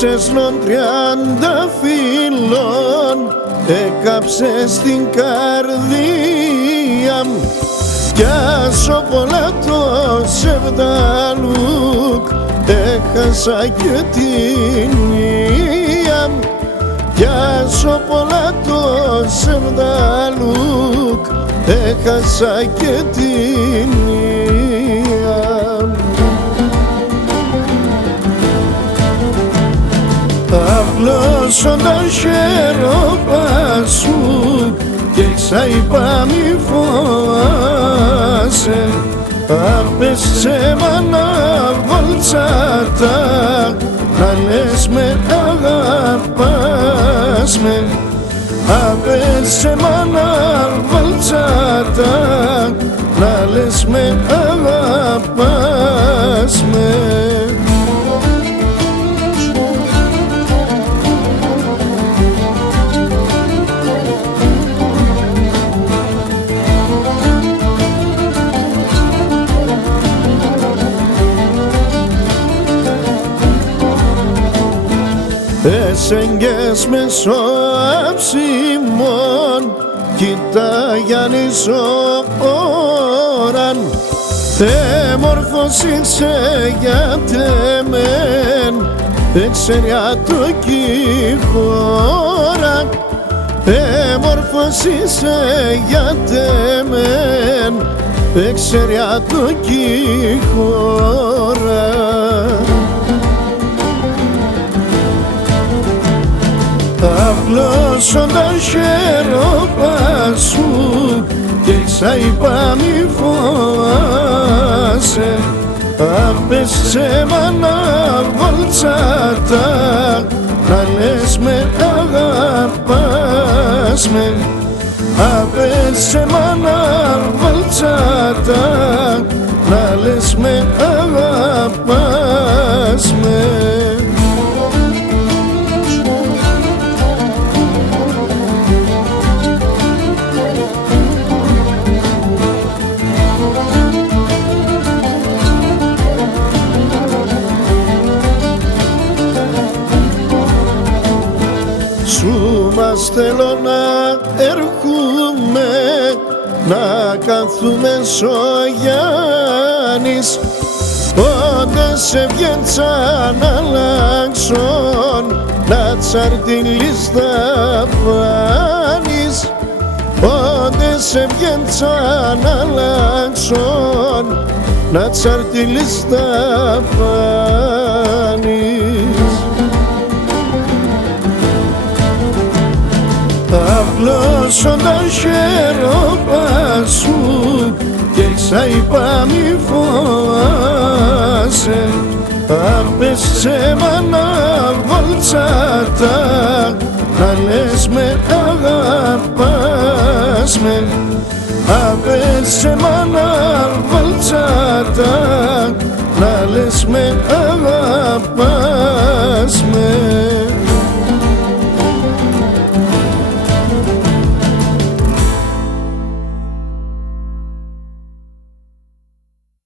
ξεσλών 30 φίλων έκαψες την καρδία μου κι άσο πολλά το σεβδαλούκ έχασα και την μία μου κι άσο πολλά το σεβδαλούκ έχασα και την μία μου. Απλώσονταν χέροπα σου και ξαείπα μη φοβάσαι απέσαι μάνα βολτσάτα να λες με αγαπάς με απέσαι μάνα βολτσάτα να λες με αγαπάς με. Εσέγγες μεσοαψιμών κοιτάγιανης ώραν εμορφωσήσε για τεμέν εξαιριατοκή χώρα εμορφωσήσε για τεμέν εξαιριατοκή χώρα. Απλώσονταν χέροπα σου και ξαείπα μη φοβάσαι απέσαι μάνα βολτσάτα να λες με αγαπάς με απέσαι μάνα βολτσάτα να λες με αγαπάς με. Σου μας θέλω να έρχομαι να καθούμε σογιάννης πότε σε βγαίντσαν αλλάξον να τσαρτιλείς τα φάνεις πότε σε βγαίντσαν αλλάξον να τσαρτιλείς τα φάνεις. Απλώσονταν χέροπα σου και ξαείπα μη φοβάσαι απέσαι μάνα βολτσάτα να λες με αγαπάς με απέσαι μάνα βολτσάτα να λες με αγαπάς.